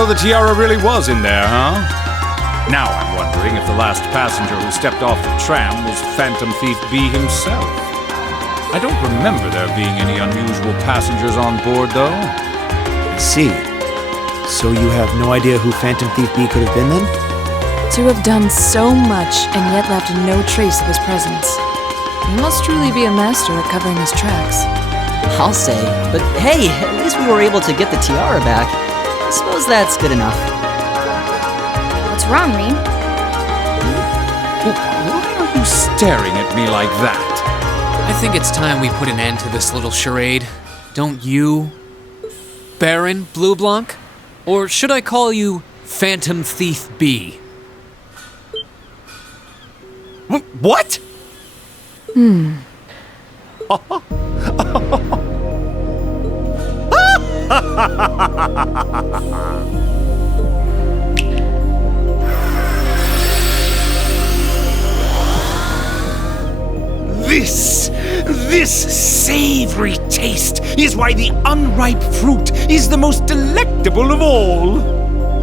So the tiara really was in there, huh? Now I'm wondering if the last passenger who stepped off the tram was Phantom Thief B himself. I don't remember there being any unusual passengers on board, though. I see. So you have no idea who Phantom Thief B could have been then? To have done so much and yet left no trace of his presence. He must truly be a master at covering his tracks. I'll say, but hey, at least we were able to get the tiara back. I suppose that's good enough. What's wrong, Reem? Why are you staring at me like that? I think it's time we put an end to this little charade. Don't you, Baron Blue Blanc? Or should I call you Phantom Thief B? What? This savory taste is why the unripe fruit is the most delectable of all.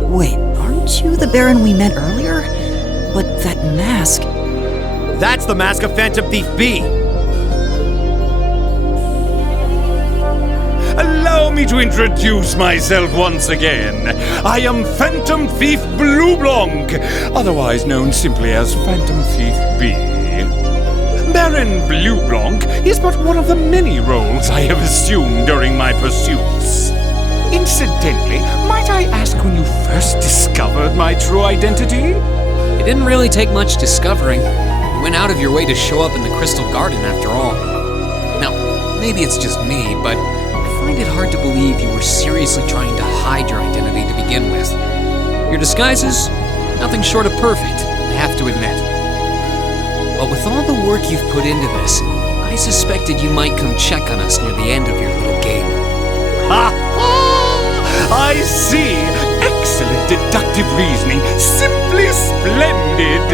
Wait, aren't you the Baron we met earlier? But that mask... That's the mask of Phantom Thief B! Allow me to introduce myself once again. I am Phantom Thief Blue Blanc, otherwise known simply as Phantom Thief B. Baron Blue Blanc is but one of the many roles I have assumed during my pursuits. Incidentally, might I ask when you first discovered my true identity? It didn't really take much discovering. You went out of your way to show up in the Crystal Garden after all. Now, maybe it's just me, but I find it hard to believe you were seriously trying to hide your identity to begin with. Your disguise is nothing short of perfect, I have to admit. But with all the work you've put into this, I suspected you might come check on us near the end of your little game. Ha ha! I see! Excellent deductive reasoning. Simply splendid!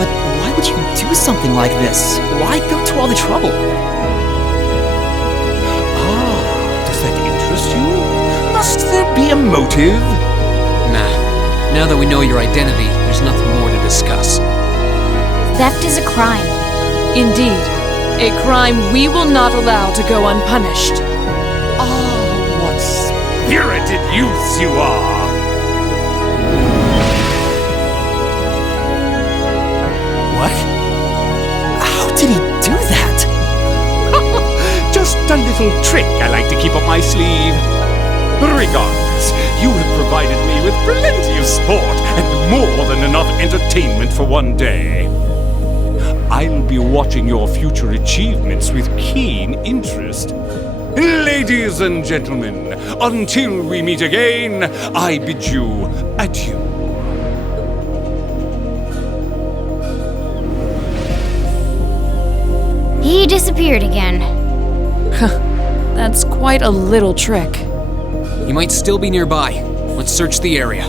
But why would you do something like this? Why go to all the trouble? Does that interest you? Must there be a motive? Nah. Now that we know your identity, there's nothing more to discuss. Theft is a crime. Indeed, a crime we will not allow to go unpunished. What spirited youths you are! What? How did he do that? Just a little trick I like to keep up my sleeve. Regardless, you have provided me with plenty of sport and more than enough entertainment for one day. I'll be watching your future achievements with keen interest. Ladies and gentlemen, until we meet again, I bid you adieu. He disappeared again. That's quite a little trick. He might still be nearby. Let's search the area.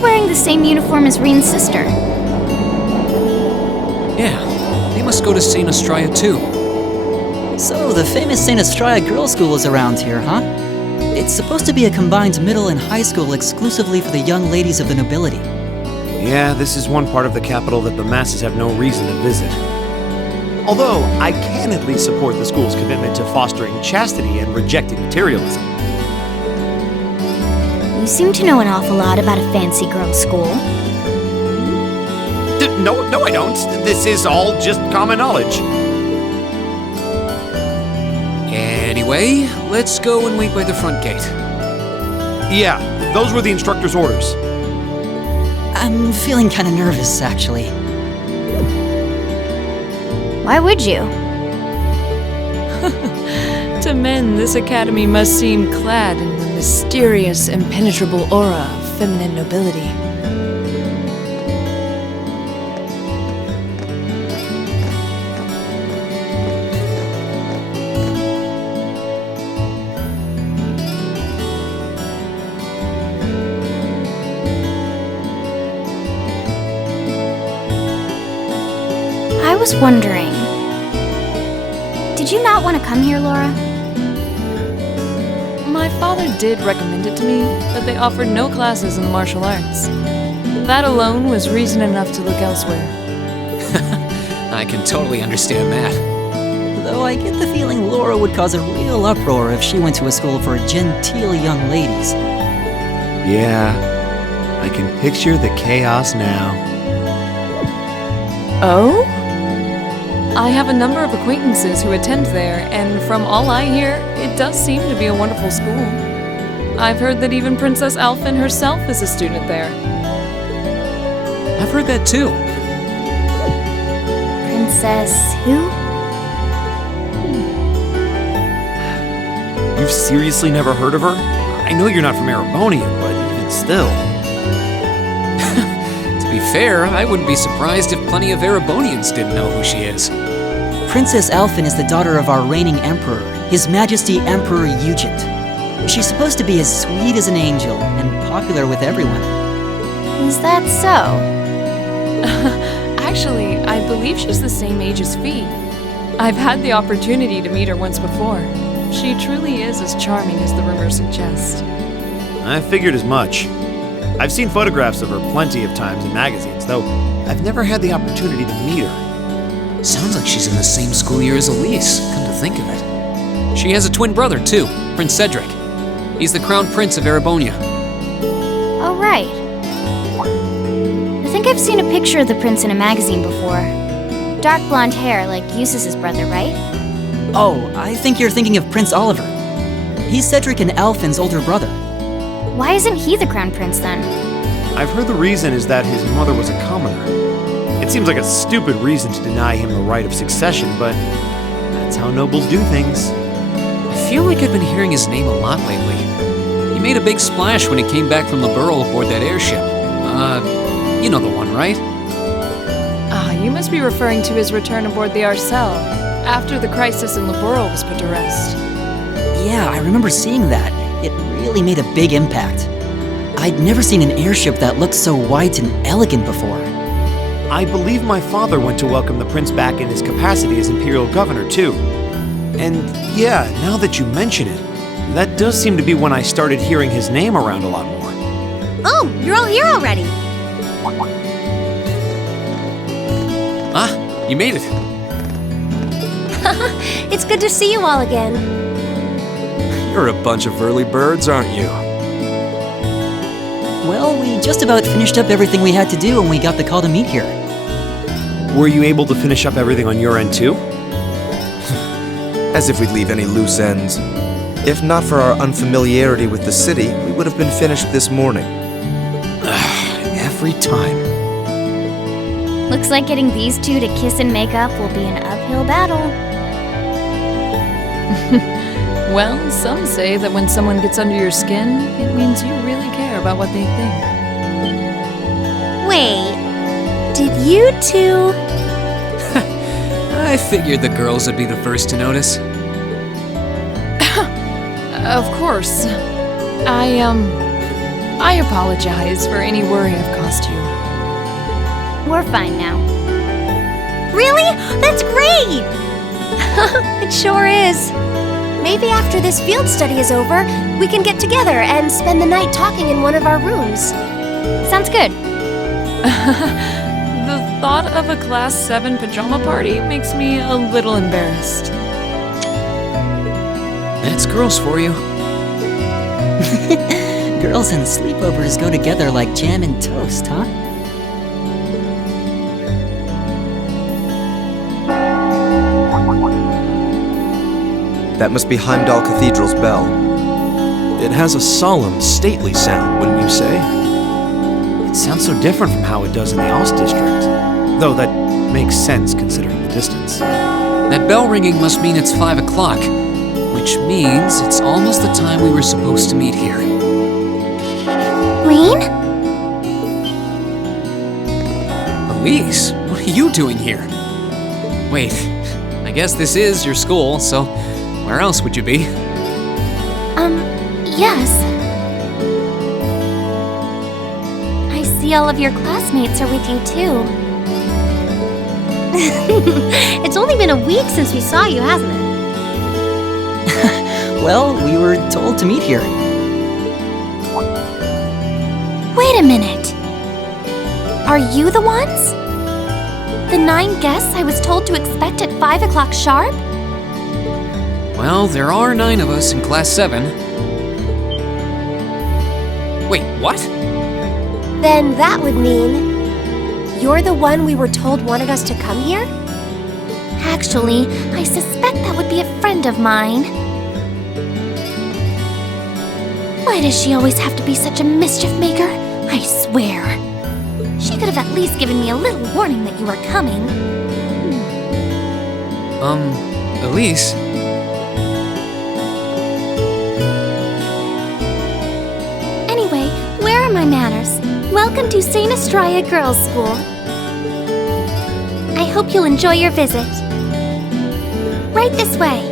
They're wearing the same uniform as Reen's sister. Yeah, they must go to St. Astraea too. So, the famous St. Astraea Girls' School is around here, huh? It's supposed to be a combined middle and high school exclusively for the young ladies of the nobility. Yeah, this is one part of the capital that the masses have no reason to visit. Although, I can at least support the school's commitment to fostering chastity and rejecting materialism. You seem to know an awful lot about a fancy girls' school. No, I don't. This is all just common knowledge. Anyway, let's go and wait by the front gate. Yeah, those were the instructor's orders. I'm feeling kinda nervous, actually. Why would you? To men, this academy must seem clad in the mysterious, impenetrable aura of feminine nobility. I was wondering, did you not want to come here, Laura? My father did recommend it to me, but they offered no classes in the martial arts. That alone was reason enough to look elsewhere. I can totally understand that. Though I get the feeling Laura would cause a real uproar if she went to a school for genteel young ladies. Yeah, I can picture the chaos now. Oh? I have a number of acquaintances who attend there, and from all I hear, it does seem to be a wonderful school. I've heard that even Princess Alfin herself is a student there. I've heard that too. Princess who? You've seriously never heard of her? I know you're not from Erebonia, but even still. To be fair, I wouldn't be surprised if plenty of Erebonians didn't know who she is. Princess Alfin is the daughter of our reigning emperor, His Majesty Emperor Ugent. She's supposed to be as sweet as an angel and popular with everyone. Is that so? Actually, I believe she's the same age as Fee. I've had the opportunity to meet her once before. She truly is as charming as the rumors suggest. I figured as much. I've seen photographs of her plenty of times in magazines, though I've never had the opportunity to meet her. Sounds like she's in the same school year as Elise, come to think of it. She has a twin brother, too, Prince Cedric. He's the crown prince of Erebonia. Oh, right. I think I've seen a picture of the prince in a magazine before. Dark blonde hair, like Eustace's brother, right? Oh, I think you're thinking of Prince Olivert. He's Cedric and Alfin's older brother. Why isn't he the crown prince then? I've heard the reason is that his mother was a commoner. It seems like a stupid reason to deny him the right of succession, but that's how nobles do things. I feel like I've been hearing his name a lot lately. He made a big splash when he came back from Liberl aboard that airship. You know the one, right? Ah, you must be referring to his return aboard the Arcel, after the crisis in Liberl was put to rest. Yeah, I remember seeing that. It really made a big impact. I'd never seen an airship that looked so white and elegant before. I believe my father went to welcome the prince back in his capacity as imperial governor, too. And yeah, now that you mention it, that does seem to be when I started hearing his name around a lot more. Oh, you're all here already. Ah, you made it. It's good to see you all again. You're a bunch of early birds, aren't you? Well, we just about finished up everything we had to do when we got the call to meet here. Were you able to finish up everything on your end, too? As if we'd leave any loose ends. If not for our unfamiliarity with the city, we would have been finished this morning. Every time. Looks like getting these two to kiss and make up will be an uphill battle. Well, some say that when someone gets under your skin, it means you really care about what they think. Wait, did you two? I figured the girls would be the first to notice. Of course. I apologize for any worry I've caused you. We're fine now. Really? That's great! It sure is. Maybe after this field study is over, we can get together and spend the night talking in one of our rooms. Sounds good. The thought of a Class 7 pajama party makes me a little embarrassed. That's girls for you. Girls and sleepovers go together like jam and toast, huh? That must be Heimdallr Cathedral's bell. It has a solemn, stately sound, wouldn't you say? It sounds so different from how it does in the Ost district. Though that makes sense considering the distance. That bell ringing must mean it's 5 o'clock, which means it's almost the time we were supposed to meet here. Rain? Elise, what are you doing here? Wait, I guess this is your school, so where else would you be? Yes. I see all of your classmates are with you too. It's only been a week since we saw you, hasn't it? Well, we were told to meet here. Wait a minute. Are you the ones? The 9 guests I was told to expect at 5 o'clock sharp? Well, there are 9 of us in Class 7. Wait, what? Then that would mean you're the one we were told wanted us to come here? Actually, I suspect that would be a friend of mine. Why does she always have to be such a mischief maker? I swear. She could have at least given me a little warning that you were coming. Elise? Anyway, where are my manners? Welcome to St. Estrella Girls' School. I hope you'll enjoy your visit. Right this way.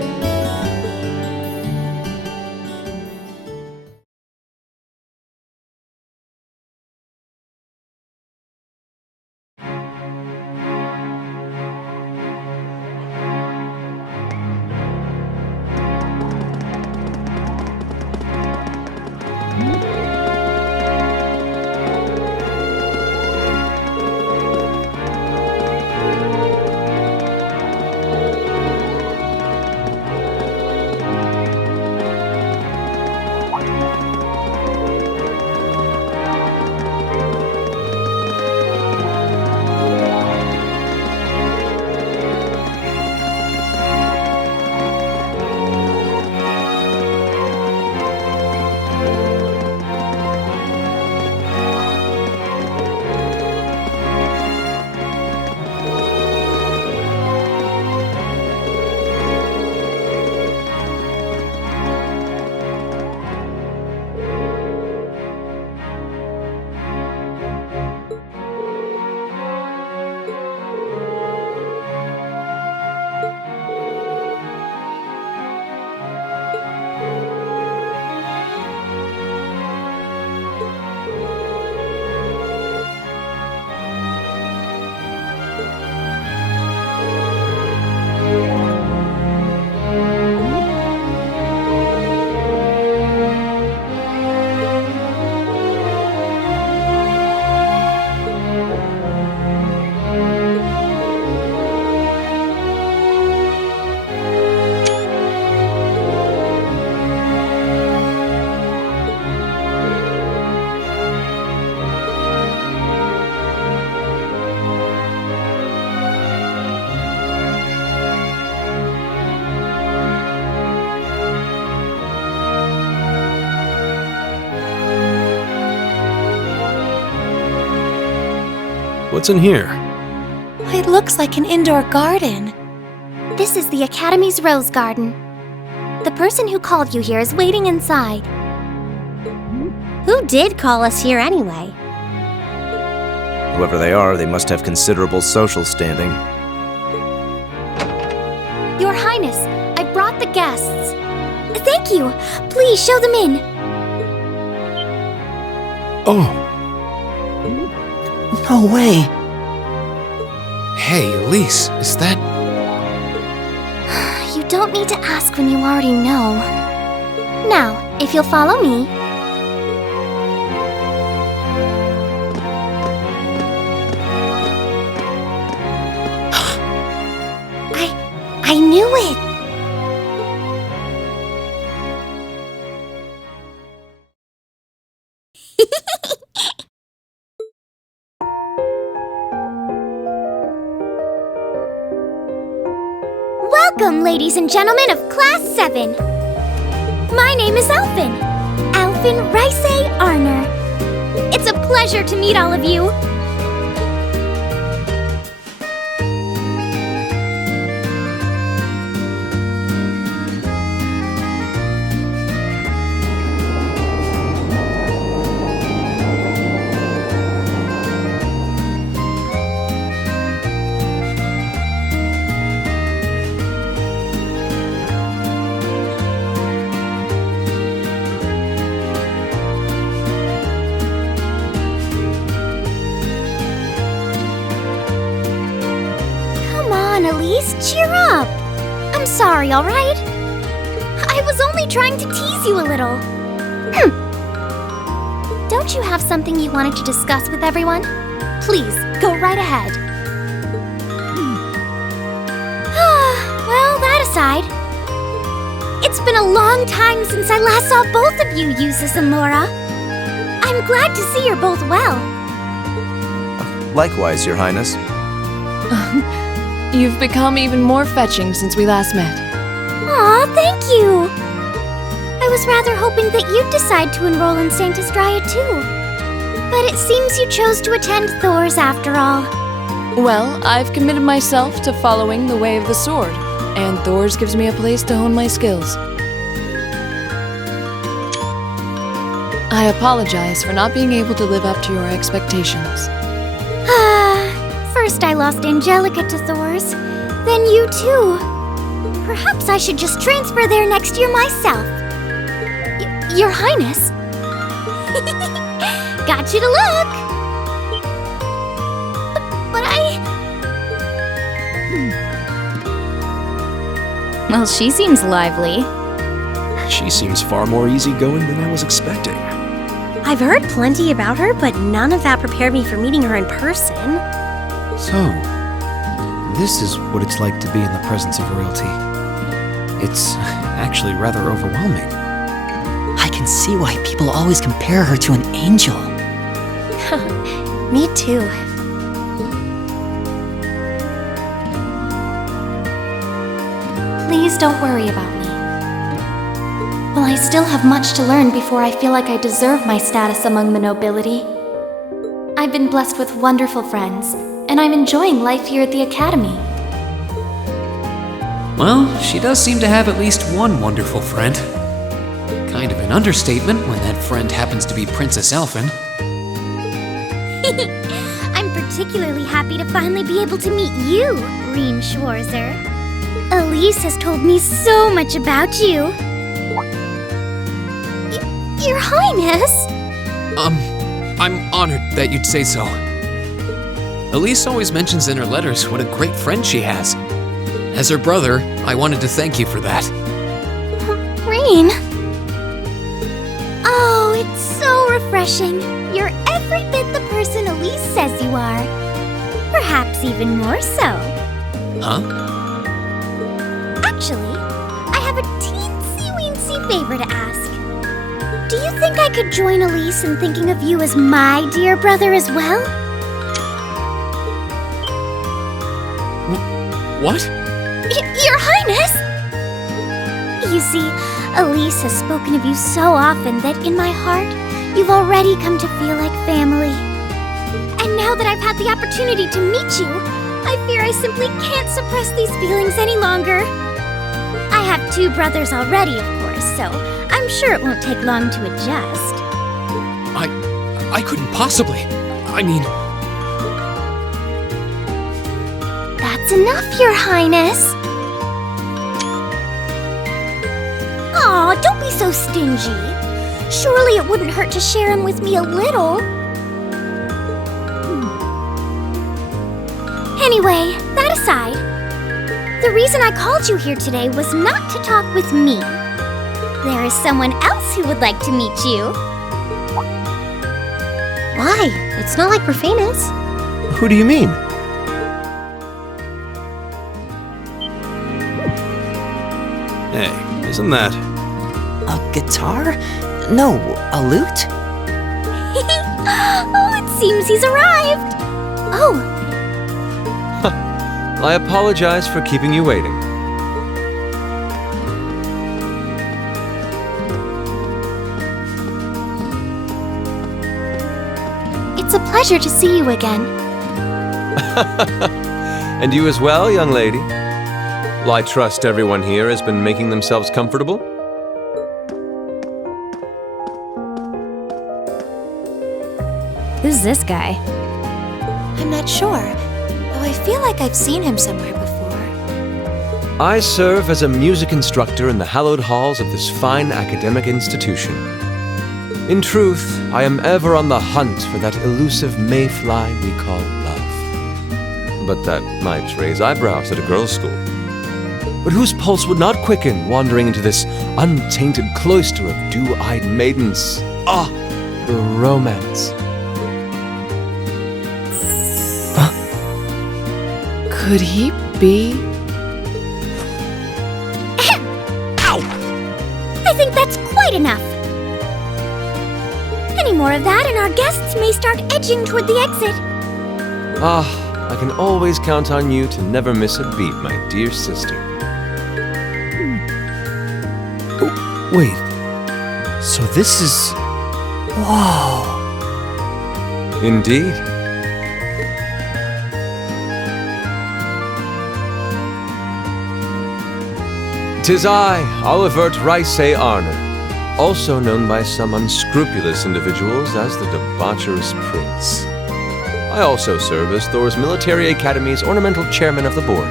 What's in here? It looks like an indoor garden. This is the Academy's Rose Garden. The person who called you here is waiting inside. Who did call us here anyway? Whoever they are, they must have considerable social standing. Your Highness, I brought the guests. Thank you. Please show them in. Oh, No way. Hey, Elise, is that... You don't need to ask when you already know. Now, if you'll follow me. I knew it! Welcome, ladies and gentlemen of Class VII. My name is Alfin. Alfin Arner. It's a pleasure to meet all of you. Elise, cheer up! I'm sorry, alright? I was only trying to tease you a little. Don't you have something you wanted to discuss with everyone? Please, go right ahead. Well, that aside, it's been a long time since I last saw both of you, Eustace and Laura. I'm glad to see you're both well. Likewise, Your Highness. You've become even more fetching since we last met. Aw, thank you! I was rather hoping that you'd decide to enroll in Sanctus Dryad too. But it seems you chose to attend Thor's after all. Well, I've committed myself to following the way of the sword, and Thor's gives me a place to hone my skills. I apologize for not being able to live up to your expectations. First I lost Angelica to Thor's, then you too. Perhaps I should just transfer there next year myself. Your Highness? Got you to look! But Well, she seems lively. she seems far more easygoing than I was expecting. I've heard plenty about her, but none of that prepared me for meeting her in person. So, this is what it's like to be in the presence of royalty. It's actually rather overwhelming. I can see why people always compare her to an angel. Me too. Please don't worry about me. Well, I still have much to learn before I feel like I deserve my status among the nobility. I've been blessed with wonderful friends, and I'm enjoying life here at the Academy. Well, she does seem to have at least one wonderful friend. Kind of an understatement when that friend happens to be Princess Alfin. I'm particularly happy to finally be able to meet you, Reem Schwarzer. Elise has told me so much about you. Your Highness! I'm honored that you'd say so. Elise always mentions in her letters what a great friend she has. As her brother, I wanted to thank you for that. Reem? Oh, it's so refreshing. You're every bit the person Elise says you are. Perhaps even more so. Huh? Actually, I have a teensy-weensy favor to ask. Do you think I could join Elise in thinking of you as my dear brother as well? What? Your Highness! You see, Elise has spoken of you so often that in my heart, you've already come to feel like family. And now that I've had the opportunity to meet you, I fear I simply can't suppress these feelings any longer. I have 2 brothers already, of course, so I'm sure it won't take long to adjust. I couldn't possibly. I mean... That's enough, Your Highness. Aw, don't be so stingy. Surely it wouldn't hurt to share him with me a little. Anyway, that aside, the reason I called you here today was not to talk with me. There is someone else who would like to meet you. Why? It's not like we're famous. Who do you mean? Hey, isn't that... A guitar? No, a lute? Oh, it seems he's arrived. Oh, I apologize for keeping you waiting. it's a pleasure to see you again. And you as well, young lady. Well, I trust everyone here has been making themselves comfortable? Who's this guy? I'm not sure, though I feel like I've seen him somewhere before. I serve as a music instructor in the hallowed halls of this fine academic institution. In truth, I am ever on the hunt for that elusive mayfly we call love. But that might raise eyebrows at a girls' school. But whose pulse would not quicken wandering into this untainted cloister of dew-eyed maidens? Ah, the romance. Could he be? Ow! I think that's quite enough. Any more of that and our guests may start edging toward the exit. Ah, I can always count on you to never miss a beat, my dear sister. Oh, wait. So this is... Whoa. Indeed. 'Tis I, Olivert Arner, also known by some unscrupulous individuals as the debaucherous prince. I also serve as Thor's Military Academy's ornamental chairman of the board.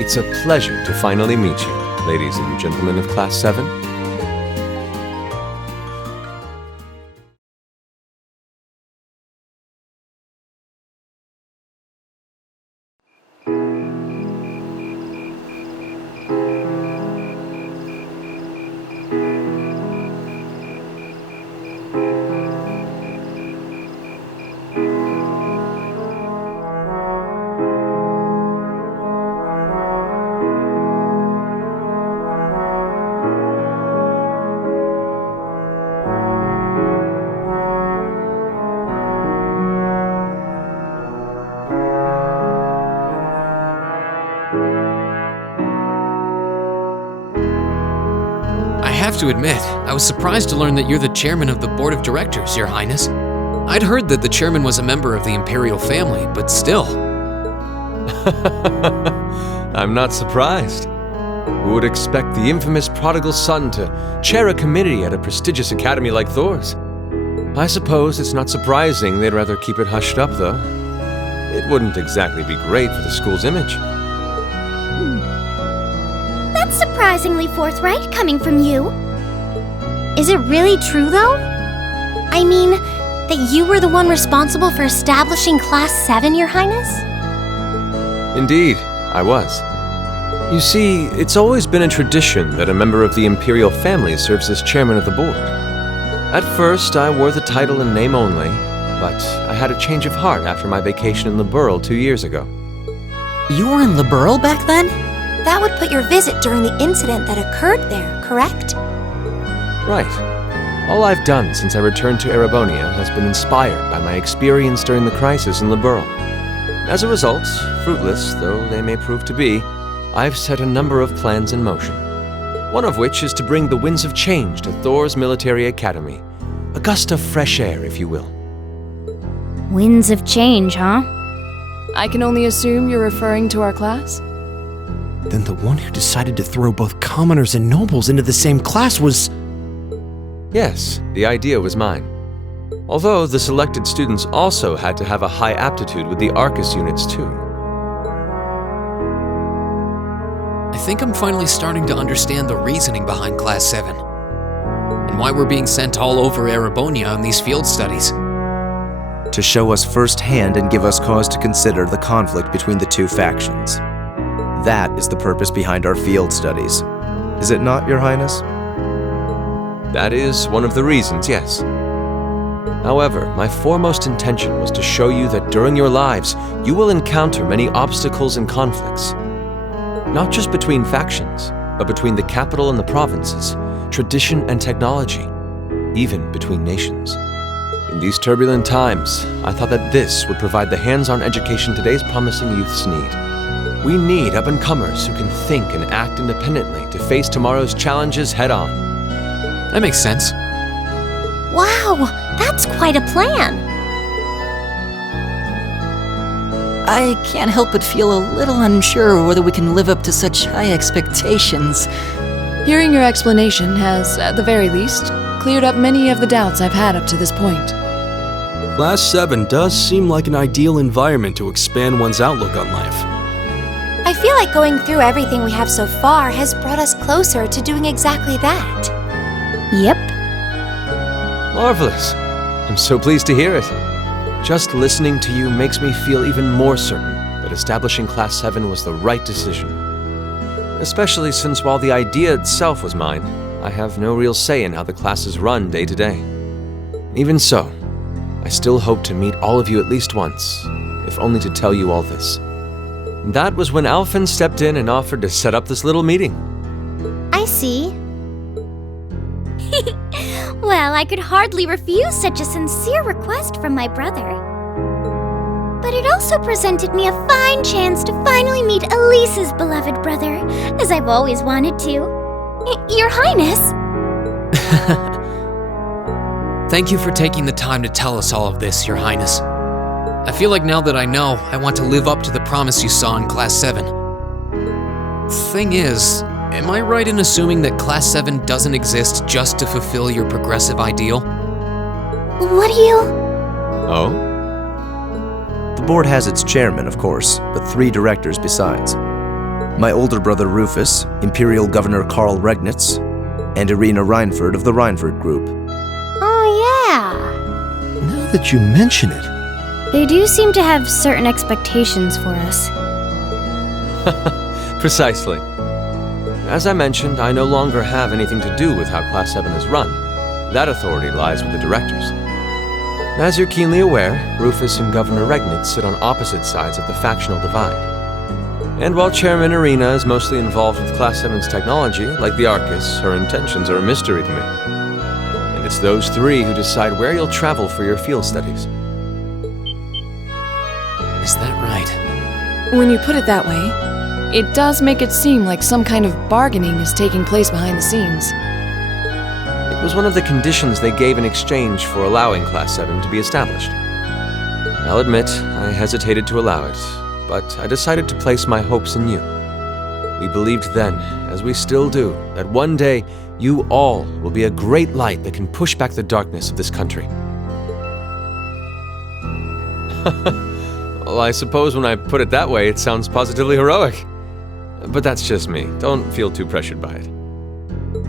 It's a pleasure to finally meet you, ladies and gentlemen of Class 7. I have to admit, I was surprised to learn that you're the chairman of the board of directors, Your Highness. I'd heard that the chairman was a member of the imperial family, but still. I'm not surprised. Who would expect the infamous prodigal son to chair a committee at a prestigious academy like Thor's? I suppose it's not surprising they'd rather keep it hushed up, though. It wouldn't exactly be great for the school's image. That's surprisingly forthright coming from you. Is it really true, though? I mean, that you were the one responsible for establishing Class 7, Your Highness? Indeed, I was. You see, it's always been a tradition that a member of the imperial family serves as chairman of the board. At first, I wore the title in name only, but I had a change of heart after my vacation in Liberl 2 years ago. You were in Liberl back then? That would put your visit during the incident that occurred there, correct? Right. All I've done since I returned to Erebonia has been inspired by my experience during the crisis in Liberl. As a result, fruitless though they may prove to be, I've set a number of plans in motion. One of which is to bring the winds of change to Thor's Military Academy. A gust of fresh air, if you will. Winds of change, huh? I can only assume you're referring to our class? Then the one who decided to throw both commoners and nobles into the same class was... Yes, the idea was mine. Although the selected students also had to have a high aptitude with the Arcus units too. I think I'm finally starting to understand the reasoning behind Class 7. and why we're being sent all over Erebonia on these field studies. To show us firsthand and give us cause to consider the conflict between the two factions. That is the purpose behind our field studies. Is it not, Your Highness? That is one of the reasons, yes. However, my foremost intention was to show you that during your lives, you will encounter many obstacles and conflicts. Not just between factions, but between the capital and the provinces, tradition and technology, even between nations. In these turbulent times, I thought that this would provide the hands-on education today's promising youths need. We need up-and-comers who can think and act independently to face tomorrow's challenges head-on. That makes sense. Wow, that's quite a plan. I can't help but feel a little unsure whether we can live up to such high expectations. Hearing your explanation has, at the very least, cleared up many of the doubts I've had up to this point. Class 7 does seem like an ideal environment to expand one's outlook on life. I feel like going through everything we have so far has brought us closer to doing exactly that. Yep. Marvelous. I'm so pleased to hear it. Just listening to you makes me feel even more certain that establishing Class 7 was the right decision. Especially since while the idea itself was mine, I have no real say in how the classes run day to day. Even so, I still hope to meet all of you at least once, if only to tell you all this. That was when Alfin stepped in and offered to set up this little meeting. I see. Well, I could hardly refuse such a sincere request from my brother. But it also presented me a fine chance to finally meet Elise's beloved brother, as I've always wanted to. Your Highness! Thank you for taking the time to tell us all of this, Your Highness. I feel like now that I know, I want to live up to the promise you saw in Class 7. Thing is, am I right in assuming that Class 7 doesn't exist just to fulfill your progressive ideal? What do you... Oh? The board has its chairman, of course, but 3 directors besides. My older brother Rufus, Imperial Governor Karl Regnitz, and Irina Reinford of the Reinford Group. Oh, yeah. Now that you mention it, They do seem to have certain expectations for us. Precisely. As I mentioned, I no longer have anything to do with how Class 7 is run. That authority lies with the directors. As you're keenly aware, Rufus and Governor Regnitz sit on opposite sides of the factional divide. And while Chairman Irina is mostly involved with Class 7's technology, like the Arcus, her intentions are a mystery to me. And it's those 3 who decide where you'll travel for your field studies. Is that right? When you put it that way, it does make it seem like some kind of bargaining is taking place behind the scenes. It was one of the conditions they gave in exchange for allowing Class 7 to be established. I'll admit, I hesitated to allow it, but I decided to place my hopes in you. We believed then, as we still do, that one day you all will be a great light that can push back the darkness of this country. Well, I suppose when I put it that way, it sounds positively heroic. But that's just me. Don't feel too pressured by it.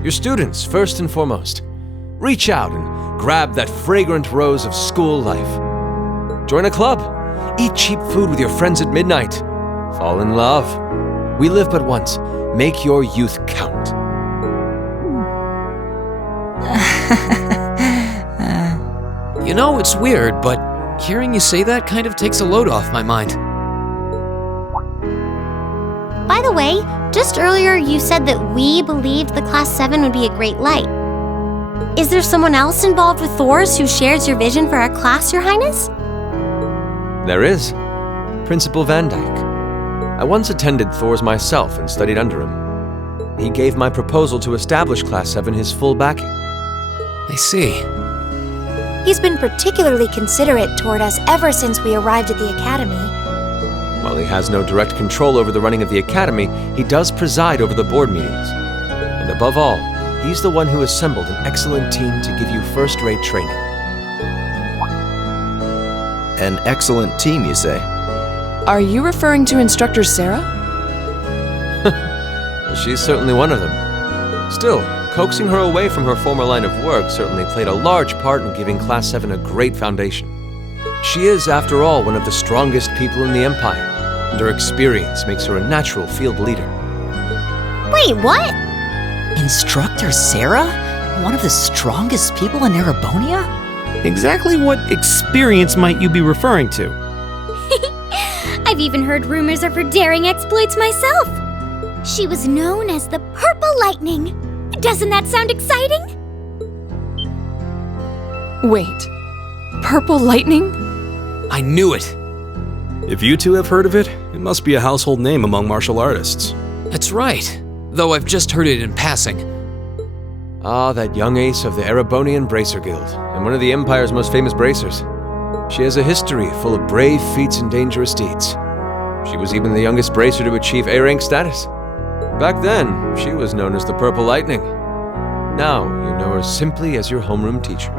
Your students, first and foremost. Reach out and grab that fragrant rose of school life. Join a club. Eat cheap food with your friends at midnight. Fall in love. We live but once. Make your youth count. You know, it's weird, but hearing you say that kind of takes a load off my mind. By the way, just earlier you said that we believed the Class 7 would be a great light. Is there someone else involved with Thor's who shares your vision for our class, Your Highness? There is. Principal Van Dyke. I once attended Thor's myself and studied under him. He gave my proposal to establish Class 7 his full backing. I see. He's been particularly considerate toward us ever since we arrived at the Academy. While he has no direct control over the running of the Academy, he does preside over the board meetings. And above all, he's the one who assembled an excellent team to give you first-rate training. An excellent team, you say? Are you referring to Instructor Sara? Well, she's certainly one of them. Still, coaxing her away from her former line of work certainly played a large part in giving Class VII a great foundation. She is, after all, one of the strongest people in the Empire, and her experience makes her a natural field leader. Wait, what? Instructor Sara? One of the strongest people in Erebonia? Exactly what experience might you be referring to? I've even heard rumors of her daring exploits myself. She was known as the Purple Lightning. Doesn't that sound exciting? Wait, Purple Lightning? I knew it! If you two have heard of it, it must be a household name among martial artists. That's right, though I've just heard it in passing. Ah, that young ace of the Erebonian Bracer Guild, and one of the Empire's most famous bracers. She has a history full of brave feats and dangerous deeds. She was even the youngest bracer to achieve A-rank status. Back then, she was known as the Purple Lightning. Now, you know her simply as your homeroom teacher.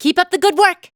Keep up the good work!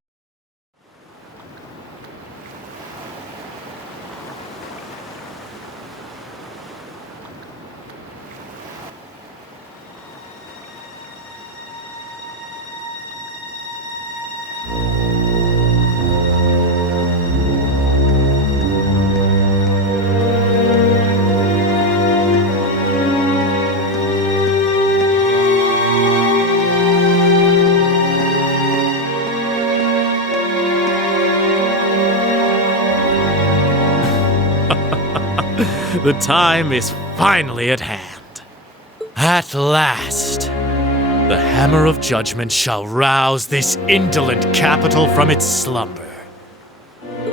The time is finally at hand. At last, the hammer of judgment shall rouse this indolent capital from its slumber.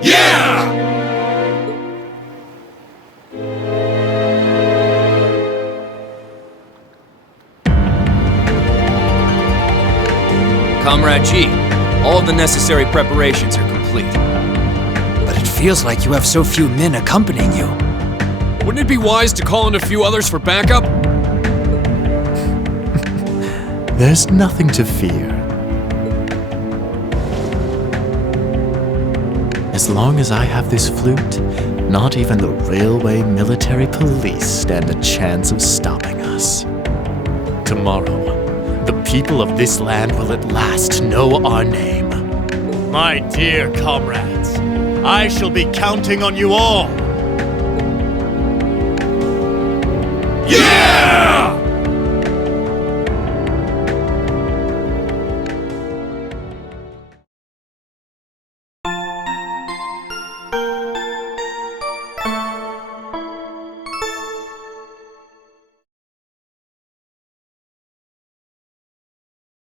Yeah! Comrade G, all of the necessary preparations are complete. But it feels like you have so few men accompanying you. Wouldn't it be wise to call in a few others for backup? There's nothing to fear. As long as I have this flute, not even the railway military police stand a chance of stopping us. Tomorrow, the people of this land will at last know our name. My dear comrades, I shall be counting on you all. Yeah!